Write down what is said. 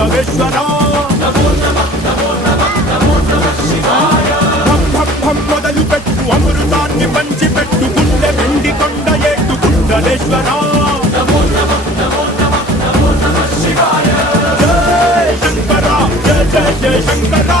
వైష్ణవేశ్వర మొదలు పెట్టు అమృతాన్ని పంచి పెట్టు గుండె వెండి కొండ ఏటు కుండలేశ్వర జయ శంకర జయ జయ జయ శంకర